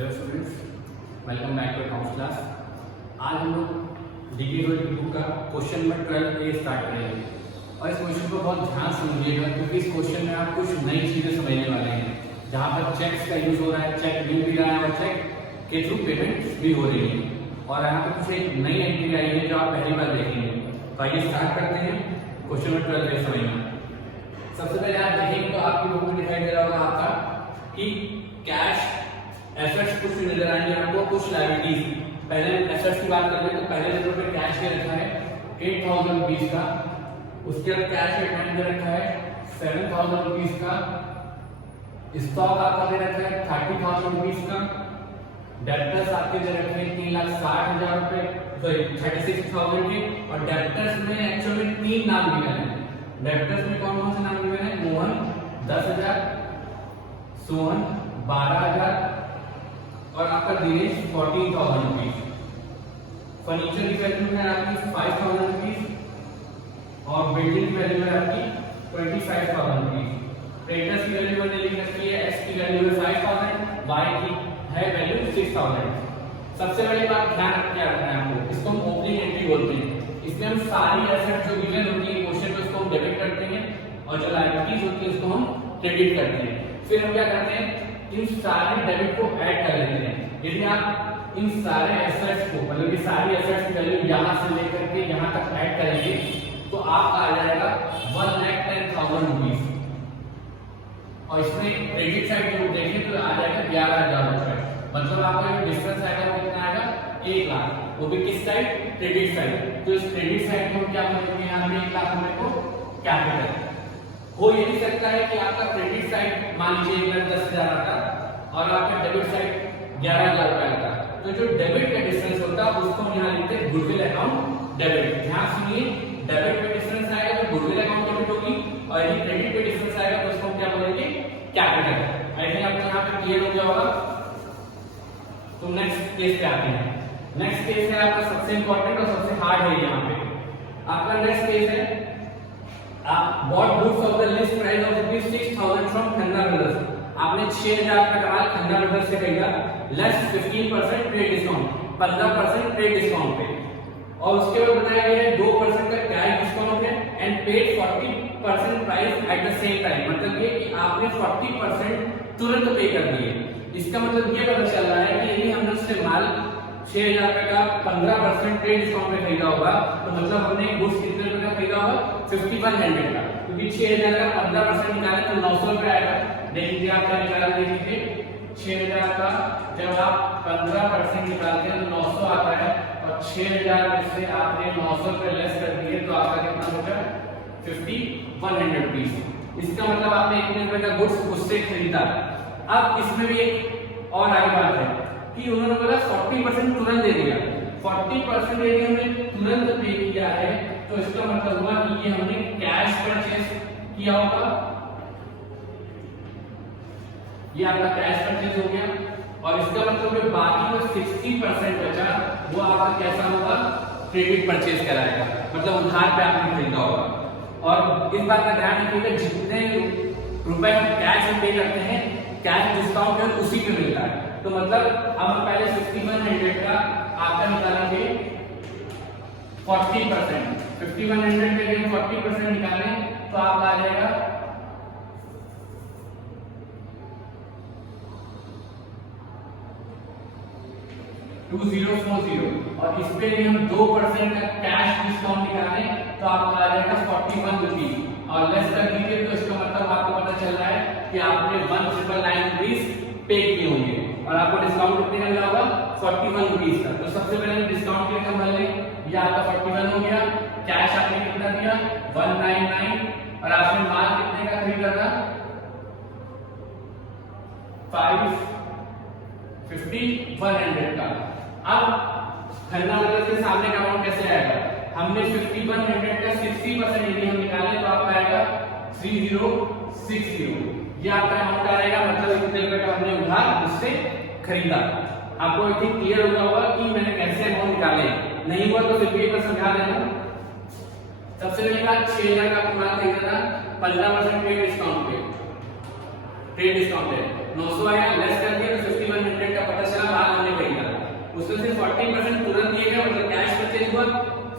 Hello students, welcome back to accounts class. आज हम लोग डिग्री की बुक का क्वेश्चन नंबर 12 ए स्टार्ट करेंगे और इस क्वेश्चन को बहुत ध्यान से समझिएगा क्योंकि इस क्वेश्चन में आप कुछ नई चीज़ें समझने वाले हैं। जहाँ पर चेक्स का यूज हो रहा है, चेक मिल भी रहा है और चेक के थ्रू पेमेंट भी हो रही है और यहाँ पर कुछ एक नई एंट्री आई है जो आप पहली बार देखेंगे। तो आइए स्टार्ट करते हैं क्वेश्चन नंबर 12 ए समझना। सबसे पहले आप देखेंगे तो आपकी बुक में दिखाई दे रहा होगा आपका कि कैश एसेट्स कुछ नजर आएंगे आपको, कुछ लायबिलिटीज। पहले एसेट्स की बात करें तो पहले नंबर पे कैश दे रखा है 8000 रुपीज का, उसके बाद कैश एडवांस दे रखा है 7000 रुपीज का, स्टॉक आपका दे रखा है 30000 रुपीज का, डेब्टर्स आपके दे रखे हैं 3,60,000 रुपए, सॉरी 36,000 के। और डेब्टर्स में एक्चुअली में 3 नाम गिवन है। डेब्टर्स में कौन कौन से नाम गिवन है? मोहन 10,000, सोहन 12,000 और आपका दिनेश 14,000 रुपीज। फर्नीचर की वैल्यू है आपकी 5,000 रुपीज और बिल्डिंग की वैल्यू है आपकी 25,000 रुपीज। क्रेडिटर्स की वैल्यू मैंने लिख रखी है, एक्स की वैल्यू है 5,000, वाई की है वैल्यू 6,000। सबसे बड़ी बात ध्यान रखना है आपको, इसको हम ओपनिंग एंट्री बोलते हैं। इसमें हम सारी एसेट जो गिवन होती है क्वेश्चन में उसको हम डेबिट करते हैं और जो लायबिलिटीज होती है उसको हम क्रेडिट करते हैं। फिर हम क्या करते हैं, इन सारे डेबिट को ऐड कर लेते हैं। यदि आप इन सारे एसेट्स को मतलब ये सारी एसेट्स की वैल्यू यहाँ से लेकर के यहाँ तक ऐड करेंगे तो आपका आ जाएगा 1,10,000 रुपीज। और इसमें क्रेडिट साइड जो देखें तो आ जाएगा 11,000 रुपए। मतलब आपका जो डिफरेंस आएगा वो कितना आएगा? 1 लाख, वो भी किस साइड? Credit side. तो इस क्रेडिट साइड को क्या बोलेंगे? यहाँ पे 1 लाख रुपए को कैपिटल। हो ये भी सकता है कि आपका क्रेडिट साइड मान लीजिए 1,10,000 आता और आपका डेबिट साइड 11,000 रुपए आता। तो जो डेबिट का डिफरेंस होता है उसको हम यहाँ लिखते हैं गुडविल अकाउंट डेबिट। ध्यान सुनिए, डेबिट पे डिफरेंस आएगा तो गुडविल अकाउंट डेबिट होगी और यदि क्रेडिट पे डिफरेंस आएगा तो उसको हम क्या बोलेंगे? कैपिटल। आई थिंक आपको यहाँ पे क्लियर हो गया होगा। तो नेक्स्ट केस पे आते हैं। नेक्स्ट केस है आपका सबसे इंपॉर्टेंट और सबसे हार्ड है यहाँ पे। आपका नेक्स्ट केस है bought goods of the list price of ₹6,000 from Khanna brothers. आपने 6,000 का माल खन्ना ब्रदर्स से खरीदा, less 15% trade discount, 15% trade discount पे। और उसके बाद बताया गया है 2% का कैश डिस्काउंट है and paid 40% price at the same time. मतलब ये कि आपने 40% तुरंत पे कर दिए। इसका मतलब ये पता चल रहा है कि यदि हमने उससे माल 6,000 रुपए का 15% ट्रेड डिस्काउंट पे खरीदा होगा तो मतलब हमने गुड्स कितने रुपए का खरीदा होगा? 5100 का। क्योंकि 6,000 का 15% निकाले तो 900 रुपए आएगा। देखिए आप क्या निकाला, देखिए 6,000 का जब आप 15% निकालते हैं तो 900 आता है और 6,000 में से आपने 900 रुपए लेस कर दिए तो आपका कितना होगा? 5100 रुपीज। इसका मतलब आपने इतने रुपए का गुड्स उससे खरीदा। अब इसमें भी एक और आगे बात है कि उन्होंने बोला 40% तुरंत दे दिया। 40% यदि हमने तुरंत पे किया है तो इसका मतलब हुआ कि ये हमने कैश परचेज किया होगा। ये आपका कैश परचेज हो गया और इसका मतलब जो बाकी जो 60% बचा वो आपका कैसा होगा? क्रेडिट परचेज कराएगा। मतलब उधार पे आपने खरीदा होगा। और इस बात का ध्यान रखिएगा, जितने रुपए हम कैश में पे करते हैं कैश डिस्काउंट है उसी पे मिलता है। तो मतलब हम पहले 6100 का आपका निकालेंगे 40%। 5100 के लिए 40% निकालें तो आपका आ जाएगा 2040। और इस पे भी हम 2% का कैश डिस्काउंट निकालें तो आपका आ जाएगा 41 रुपीज और लेस कर दीजिए तो इसका मतलब आपको पता चल रहा है कि आपने 1,999 रुपीज पे किए होंगे और आपको डिस्काउंट कितने का मिला होगा? 41 रुपीज का। तो सबसे पहले डिस्काउंट के लिए भर लें, ये आपका 41 हो गया। कैश आपने कितना दिया? 199 और आपने माल कितने का खरीदा था? 5100 का। अब खन्ना ब्रदर्स के सामने का अमाउंट कैसे आएगा? हमने 5100 का 60% यदि हम निकालें तो आपका आएगा 3060। ये आपका अमाउंट आएगा, मतलब कितने रुपए का हमने उधार उससे खरीदा। आपको आई थिंक क्लियर हो गया होगा कि मैंने कैसे अमाउंट निकाले। नहीं हुआ तो फिर भी एक बार समझा देना। सबसे पहले बात 6,000 का माल खरीदा था 15% ट्रेड डिस्काउंट पे, ट्रेड डिस्काउंट है 900 आया, लेस कर दिया तो 5100 का पता चला माल हमने खरीदा। उसमें से 40% तुरंत दिए गए मतलब कैश परचेज हुआ,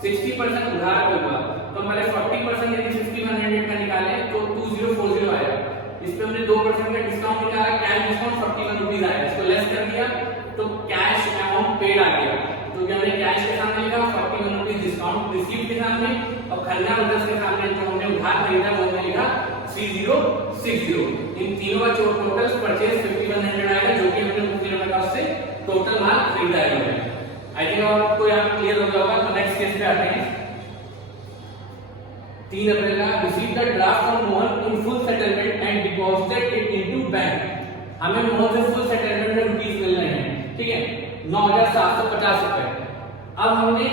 60% उधार पे हुआ। तो हमारे 40% यदि 5100 का निकाले तो 2040 आया। इस पे हमने 2% का डिस्काउंट निकाला, कैश डिस्काउंट 41 रुपीस आया। इसको लेस कर दिया तो कैश अमाउंट पेड आ गया। तो क्या हमने कैश के सामने लिखा 41 रुपीस डिस्काउंट रिसीव के सामने, और खन्ना ब्रदर्स के सामने जो हमने उधार खरीदा वो हमने लिखा 3060। इन तीनों का टोटल परचेज 5100 आएगा, जो कि हमने उस दिनों में से टोटल माल खरीदा है। आई थिंक आपको यहाँ क्लियर हो गया होगा। तो नेक्स्ट केस पे आते हैं। 3 अप्रैल का receive the draft from Mohan in full settlement and deposited it into bank. हमें मोहन से फुल सेटलमेंट में रुपीस मिल रहे हैं, ठीक है, 9750 रुपए। अब हमने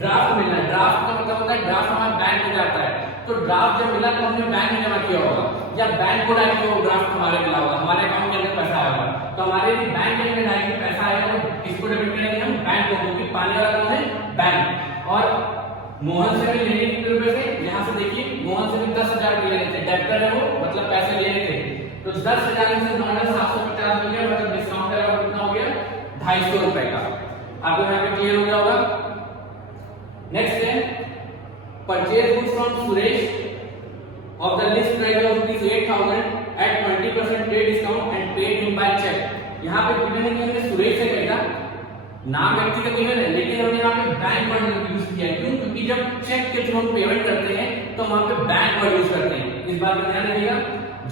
ड्राफ्ट मिला है, ड्राफ्ट का मतलब होता है ड्राफ्ट हमारे बैंक में जाता है। तो ड्राफ्ट जब मिला तो हमने बैंक में जमा किया होगा, या बैंक को डायरेक्ट वो ड्राफ्ट हमारे मिला होगा, हमारे अकाउंट के अंदर पैसा आएगा। तो हमारे बैंक के अंदर डायरेक्ट पैसा आएगा तो किसको डेबिट करेंगे हम? बैंक को, क्योंकि पाने वाला कौन है? बैंक। और मोहन से भी लेने कितने रुपए थे? यहाँ से देखिए, मोहन से भी 10,000 रुपए लेने थे, डेबिटर है वो, मतलब पैसे लेने थे। तो 10,000 में से 9,750 हो गया, मतलब डिस्काउंट का कितना हो गया? 250 रुपए का। आपको यहाँ पे क्लियर हो गया होगा। नेक्स्ट है purchase goods from Suresh of the list price of ₹8,000 at 20% trade discount and paid him by check। यहाँ पे गिवन है कि हमने सुरेश से खरीदा, नाम व्यक्ति का गिवन है, लेकिन हमने यहाँ पे बैंक वर्ड यूज किया है। क्यों? क्योंकि जब चेक के थ्रू हम पेमेंट करते हैं तो वहां पे बैंक वर्ड यूज करते हैं। इस बात का ध्यान रखिएगा,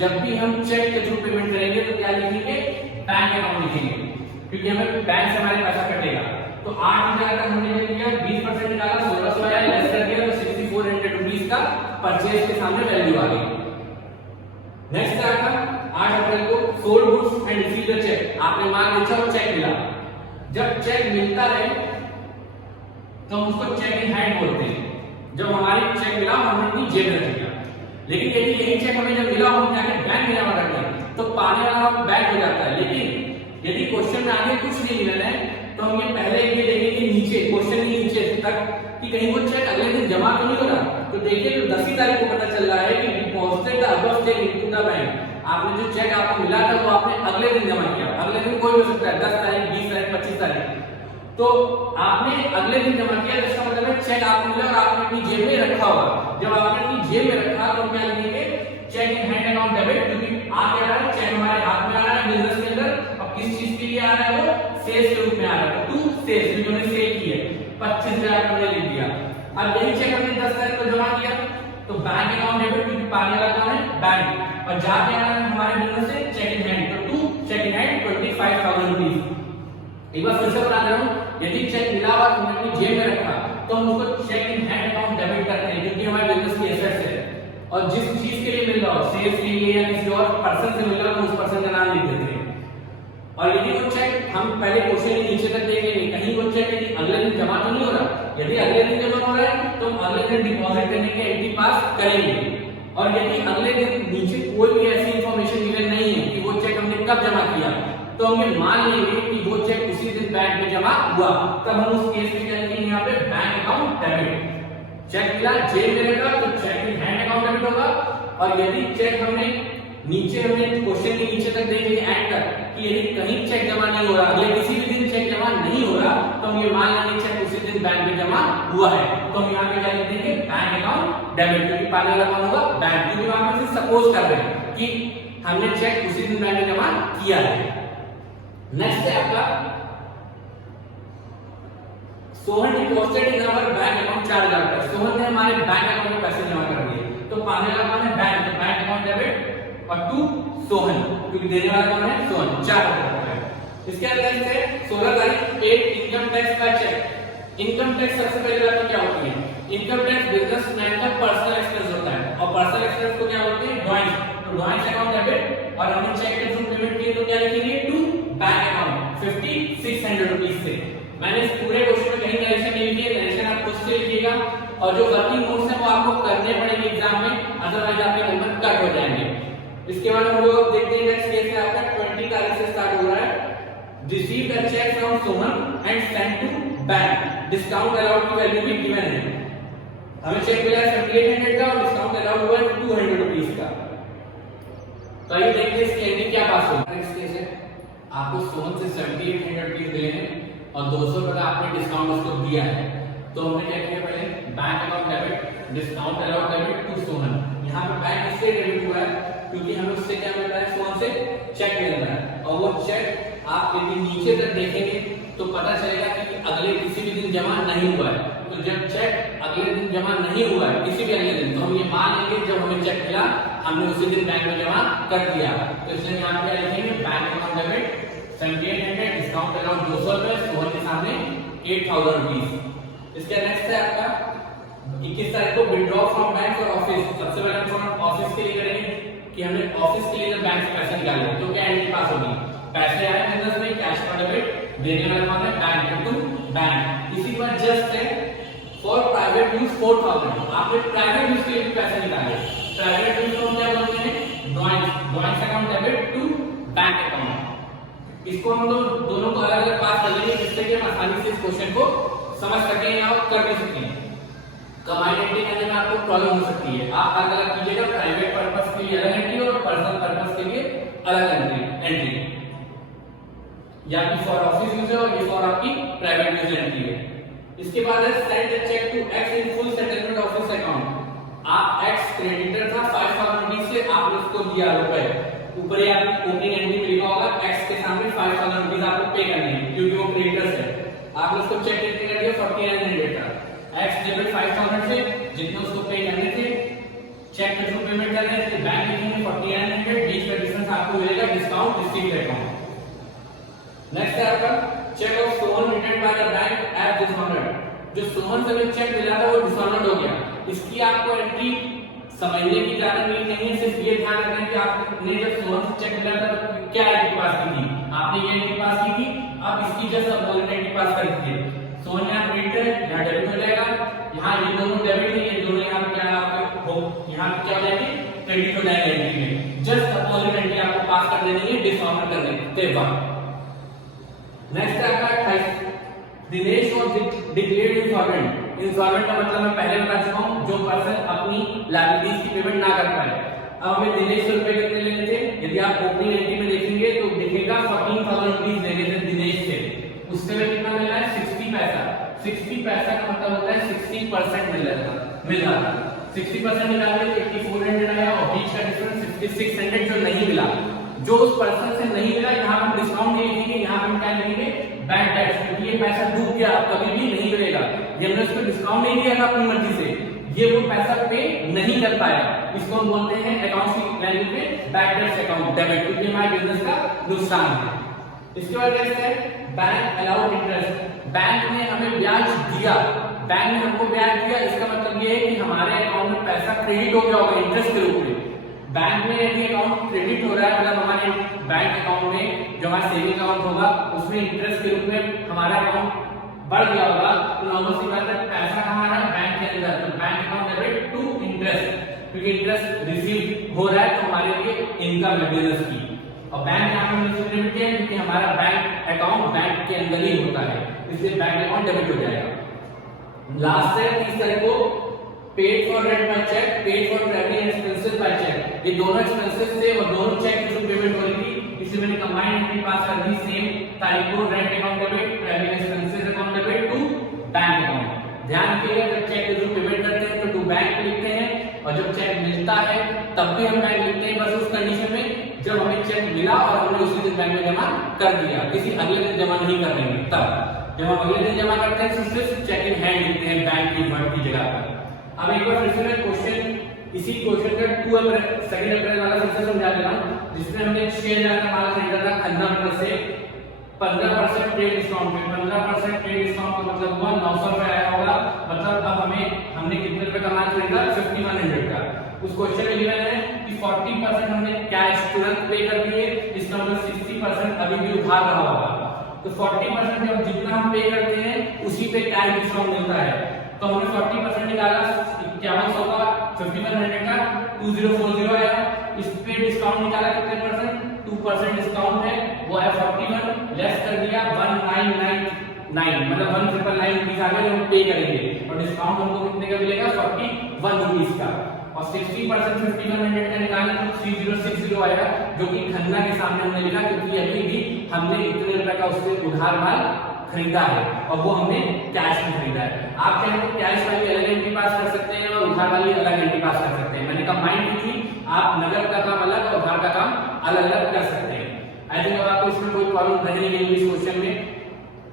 जब भी हम चेक के थ्रू पेमेंट करेंगे तो क्या लिखेंगे? बैंक अकाउंट लिखेंगे, क्योंकि हमें बैंक से हमारे पैसा कटेगा। तो 8,000 का हमने ले लिया, 20% निकाला, 1600 आया, लेस कर दिया तो 6400 रुपीस का परचेज के सामने वैल्यू आ गई। नेक्स्ट क्या था? 8 अप्रैल को sold goods and receive the cheque. आपने माल बेचा और चेक मिला। जब चेक मिलता है तो हम उसको चेक इन हैंड बोलते हैं। जब हमारी चेक मिला हमने अपनी जेब में रख दिया। लेकिन यदि यही चेक हमें जब मिला हम जाके बैंक में जमा कर दिया तो पाने वाला बैंक हो जाता है। लेकिन यदि क्वेश्चन में आगे कुछ नहीं मिला है तो हम ये पहले ये देखेंगे नीचे, क्वेश्चन के नीचे तक कि कहीं वो चेक अगले दिन जमा तो नहीं हो रहा। तो देखिए तो 10 तारीख को पता चल रहा है कि deposited the above cheque into the bank. आपने जो चेक आपको मिला था वो आपने अगले दिन जमा किया। अगले दिन कोई हो सकता है 10 तारीख, 20 तारीख, 25 तारीख। तो आपने अगले दिन जमा किया, जिसका मतलब है चेक आपको मिला और आपने अपनी जेब में रखा होगा। जब आपने अपनी जेब में रखा तो क्या लिखेंगे? Cheque in hand account debit, क्योंकि आ क्या रहा है? चेक हमारे हाथ में आ रहा है बिजनेस के अंदर। और किस चीज के लिए आ रहा है? वो सेल्स के रूप में आ रहा है। टू सेल्स, जो हमने सेल की है, 25,000 हमने लिख दिया। अब यही चेक हमने 10 तारीख को जमा किया तो बैंक अकाउंट डेबिट, क्योंकि पाने वाला कौन है? बैंक। और जाके आ रहा है हमारे बिजनेस से चेक इन हैंड, तो to cheque in hand 25,000 rupees. एक बार फिर से बता दे रहा हूँ, यदि चेक मिला हुआ तो हमने अपनी जेब में रखा तो हम उसको cheque in hand account debit करते हैं, क्योंकि हमारे बिजनेस की एसेट्स है। और जिस चीज के लिए मिल रहा हो, सेल्स के लिए या किसी और पर्सन से मिल रहा हो, उस पर्सन का नाम लिख देते हैं। और यदि वो चेक हम पहले क्वेश्चन के नीचे तक देखेंगे, कहीं वो चेक यदि अगले दिन जमा तो नहीं हो रहा। यदि अगले दिन जमा हो रहा है तो हम अगले दिन डिपॉजिट करने के एंट्री पास करेंगे। और यदि अगले दिन नीचे कोई भी ऐसी इंफॉर्मेशन गिवन नहीं है कि वो चेक हमने कब जमा किया, तो हम ये मान लेंगे कि वो चेक उसी दिन बैंक में जमा हुआ। तब हम उस केस में क्या लिखेंगे? यहाँ पे बैंक अकाउंट डेबिट। चेक मिला, जेब में रहेगा तो cheque in hand account debit होगा। और यदि चेक हमने नीचे हमने क्वेश्चन के नीचे तक देखेंगे एंड तक कि यदि कहीं चेक जमा नहीं हो रहा, अगले किसी भी दिन चेक जमा नहीं हो रहा, तो हम ये मान लेंगे चेक उसी दिन बैंक में जमा हुआ है। तो हम यहाँ पे क्या लिख देंगे? बैंक अकाउंट डेबिट, क्योंकि पाने वाला कौन होगा? बैंक। क्योंकि वहां पे सपोज कर रहे हैं कि हमने चेक उसी दिन बैंक में जमा किया है। नेक्स्ट है आपका Sohan deposited in our bank account 4,000 रुपए। सोहन ने हमारे बैंक अकाउंट में पैसे जमा कर दिए। तो पाने वाला कौन है? बैंक। तो बैंक अकाउंट डेबिट और टू सोहन, क्योंकि देने वाला कौन है? सोहन। 4,000 रुपए। इसके अंदर से 16 तारीख पेड इनकम टैक्स का चेक। इनकम टैक्स सबसे पहले बात क्या होती है? इनकम टैक्स बिजनेसमैन का पर्सनल एक्सपेंस होता है और पर्सनल एक्सपेंस को क्या बोलते हैं? ड्राइंग। तो ड्राइंग अकाउंट डेबिट और हमने चेक के थ्रू पेमेंट की तो क्या लिखेंगे? टू बैंक अकाउंट 5600 रुपीस से। मैंने इस पूरे क्वेश्चन में कहीं करेक्शन नहीं किया, करेक्शन आप खुद से लिखिएगा। और जो वर्किंग नोट्स है वो आपको करने पड़ेंगे एग्जाम में, अदरवाइज आपके नंबर कट हो जाएंगे। इसके बाद हम लोग देखते हैं नेक्स्ट केस है आपका 20 तारीख से स्टार्ट हो रहा है। Receive the cheque from Sohan and send to bank. Discount allowed की वैल्यू भी गिवन है। हमें चेक मिला है 7800 का और डिस्काउंट अलाउड हुआ है 200 रुपीस का। तो आइए देखते हैं इसकी एंट्री क्या पास होगी। नेक्स्ट केस है, आपको सोहन से 7800 रुपीज मिले हैं और 200 रुपए का आपने डिस्काउंट उसको दिया है। तो हमने क्या किया, पहले bank account debit discount allowed debit to Sohan. यहाँ पे बैंक इससे डेबिट हुआ है क्योंकि हमें उससे क्या मिल रहा है, सोहन से चेक मिल रहा है, और वो चेक आप यदि नीचे तक देखेंगे तो पता चलेगा कि अगले किसी भी दिन जमा नहीं हुआ है। तो जब चेक अगले दिन जमा नहीं हुआ है किसी भी अगले दिन, तो हम ये मान लेंगे जब हमें चेक मिला हमने उसी दिन बैंक में जमा कर दिया। तो इसलिए यहाँ पे क्या लिखेंगे, bank account debit 7800 discount allowed 200 रुपए, सोहन के सामने 8000 रुपीज। इसके नेक्स्ट है आपका 21 तारीख को विड्रॉ फ्रॉम बैंक और ऑफिस। सबसे पहले हम ऑफिस के लिए करेंगे कि हमने ऑफिस के लिए जब बैंक से पैसे निकाले तो क्या एंट्री पास होगी, पैसे आए बिजनेस में, कैश का डेबिट, देने वाला कौन है, बैंक टू बैंक। इसी के बाद जस्ट है फॉर प्राइवेट यूज 4000, आपने प्राइवेट यूज के लिए पैसे निकाले। प्राइवेट यूज को क्या बोलते हैं, drawing account debit to bank account. इसको हम लोग दोनों को अलग अलग पास कर लेंगे जिससे कि हम आसानी से इस क्वेश्चन को समझ सकें या कर भी सकें। कंबाइंड एंट्री करने में आपको प्रॉब्लम हो सकती है, आप अलग अलग कीजिएगा, प्राइवेट पर्पस के लिए अलग एंट्री और पर्सनल पर्पस के लिए अलग एंट्री, या कि फॉर ऑफिस यूज है और ये फॉर आपकी प्राइवेट यूज एंट्री है। इसके बाद है send the cheque to ex in full settlement of his account. आप एक्स क्रेडिटर था 5000 रुपीज से, आपने उसको दिया रुपए, ऊपर ही आपकी ओपनिंग एंट्री में लिखा होगा एक्स के सामने 5000 रुपीज आपको पे करने हैं क्योंकि वो क्रेडिटर्स है। आपने उसको चेक कितने कर दिया, 4900 का। एक्स डेबिट 5000 से, जितने उसको पे करने थे चेक के थ्रू पेमेंट कर रहे थे, बैंक लिखेंगे 4900, बीच का डिफरेंस आपको मिलेगा डिस्काउंट रिसीव्ड अकाउंट। नेक्स्ट है आपका cheque of Sohan return by the bank as dishonoured. जो सोहन से चेक मिला था वो डिसऑनर्ड हो गया, इसकी आपको एंट्री समझने की ज्यादा नीड नहीं है, सिर्फ ये ध्यान रखना कि आपने जब सोहन से चेक मिला था तो क्या एंट्री पास की थी, आपने ये एंट्री पास की थी, अब इसकी जस्ट अपोजिट एंट्री पास कर दीजिए। सोहन यहाँ क्रेडिट है, यहाँ डेबिट हो जाएगा, यहाँ ये दोनों डेबिट है, ये दोनों यहाँ पे क्या आपके हो, यहाँ पे क्या हो जाएगी, क्रेडिट हो जाएगा एंट्री में। जस्ट अपोजिट एंट्री आपको पास कर देनी है डिसऑनर करने के बाद। नेक्स्ट है आपका 28 Dinesh was declared insolvent. Insolvent का मतलब मैं पहले बता चुका हूं, जो पर्सन अपनी लायबिलिटीज की पेमेंट ना कर पाए। अब हमें दिनेश से रुपए कितने लेने थे, यदि आप ओपनिंग एंट्री में देखेंगे तो दिखेगा 14000 रुपीज लेने थे दिनेश से, उससे हमें कितना मिला है, 60 पैसा। 60 पैसा का मतलब होता है 60% मिल रहा था। 60% निकालने तो 8400 आया और बीच का डिफरेंस 5600 जो नहीं मिला, जो उस पर्सन से नहीं मिला, यहाँ हम डिस्काउंट नहीं लिखेंगे, यहाँ हम क्या लिखेंगे, बैंक टैक्स, क्योंकि ये पैसा डूब गया, कभी भी नहीं मिलेगा। ये हमने उसको डिस्काउंट नहीं दिया था अपनी मर्जी से, ये वो पैसा पे नहीं कर पाया, इसको हम बोलते हैं अकाउंट्स की लैंग्वेज में बैंक टैक्स अकाउंट डेबिट, क्योंकि हमारे बिजनेस का नुकसान है। इसके बाद नेक्स्ट है बैंक अलाउड इंटरेस्ट। बैंक ने हमें ब्याज दिया, बैंक ने हमको ब्याज दिया, इसका मतलब ये है कि हमारे अकाउंट में पैसा क्रेडिट हो गया होगा इंटरेस्ट के रूप में। बैंक में यदि अकाउंट क्रेडिट हो रहा है, मतलब हमारे बैंक अकाउंट में जो हमारा सेविंग अकाउंट होगा उसमें इंटरेस्ट के रूप में हमारा अकाउंट बढ़ गया होगा, तो नॉर्मल सी बात है पैसा कहाँ आ रहा है, बैंक के अंदर, तो bank account debit to interest, क्योंकि इंटरेस्ट रिसीव हो रहा है तो हमारे लिए इनकम है बिजनेस की। और बैंक यहाँ पे डेबिट किया क्योंकि हमारा बैंक अकाउंट बैंक के अंदर ही होता है, इसलिए बैंक अकाउंट डेबिट हो जाएगा। लास्ट है 30 तारीख को paid for rent by cheque, paid for travelling expenses by cheque. ये दोनों एक्सपेंसेस थे और दोनों चेक की जो पेमेंट हो रही थी, इसलिए मैंने कंबाइंड एंट्री पास कर दी सेम तारीख को, rent account debit, travelling expenses account debit to bank account. ध्यान रखिएगा जब चेक के थ्रू पेमेंट करते हैं तो टू बैंक लिखते हैं, और जब चेक मिलता है तब भी हम बैंक लिखते हैं, बस उस कंडीशन में जब हमें चेक मिला और हमने उसी दिन बैंक में जमा कर दिया, किसी अगले दिन जमा नहीं कर देंगे। तब जब हम अगले दिन जमा करते हैं तो सिर्फ चेक इन हैंड लिखते हैं बैंक की वर्ड की जगह पर। अब एक बार फिर से मैं क्वेश्चन इसी क्वेश्चन का 2 अप्रैल 2 अप्रैल वाला फिर से समझा देता हूं, जिसमें हमने 6000 का माल खरीदा था खन्ना मोटर्स से 15% ट्रेड डिस्काउंट पे। 15% ट्रेड डिस्काउंट का मतलब हुआ 900 रुपए आया होगा, मतलब अब हमने कितने रुपए का माल खरीदा, 5100 का। उस क्वेश्चन में गिवन है कि 40% हमने कैश तुरंत पे कर दिए, इसका मतलब 60% अभी भी उधार रहा होगा। तो 40% जब जितना हम पे करते हैं उसी पे कैश डिस्काउंट मिलता है, तो हमने 40% निकाला 5100 का, 5100 का 2040 आया। इस पे डिस्काउंट निकाला कितने परसेंट, 2% डिस्काउंट है, वो है 41, लेस कर दिया 1999, मतलब 1999 रुपीस आगे जो हम पे करेंगे, और डिस्काउंट हमको कितने का मिलेगा, 41 रुपीस का। और 60% 5100 का निकालना तो 3060 आएगा, जो कि खन्ना के सामने हमने लिखा, क्योंकि अभी भी हमने इतने रुपए का उससे उधार माल खरीदा है और वो हमने कैश में खरीदा है। आप चाहे तो कैश वाली अलग एंट्री पास कर सकते हैं और उधार वाली अलग एंट्री पास कर सकते हैं। मैंने कंबाइंड की थी, आप नगद का काम अलग और उधार का काम अलग अलग कर सकते हैं। आई थिंक अब आपको इसमें कोई प्रॉब्लम नहीं है इस क्वेश्चन में।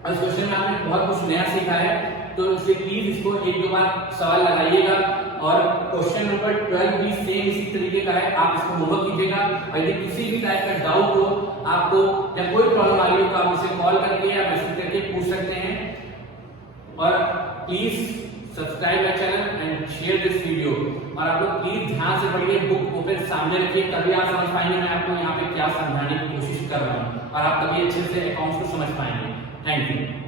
और इस क्वेश्चन में आपने बहुत कुछ नया सीखा है, तो इसलिए प्लीज इसको एक दो बार सवाल लगाइएगा। और क्वेश्चन नंबर 12 भी सेम इसी तरीके का है, आप इसको होमवर्क कीजिएगा। और यदि किसी भी टाइप का डाउट हो आपको या कोई प्रॉब्लम आ रही हो तो आप मुझे कॉल करके या मैसेज करके पूछ सकते हैं। और please subscribe my channel and share this video. और आप लोग प्लीज ध्यान से पढ़िए, बुक ओपन सामने रखिए, तभी आप समझ पाएंगे मैं आपको यहाँ पे क्या समझाने की कोशिश कर रहा हूँ, और आप तभी अच्छे से अकाउंट्स को समझ पाएंगे। Thank you.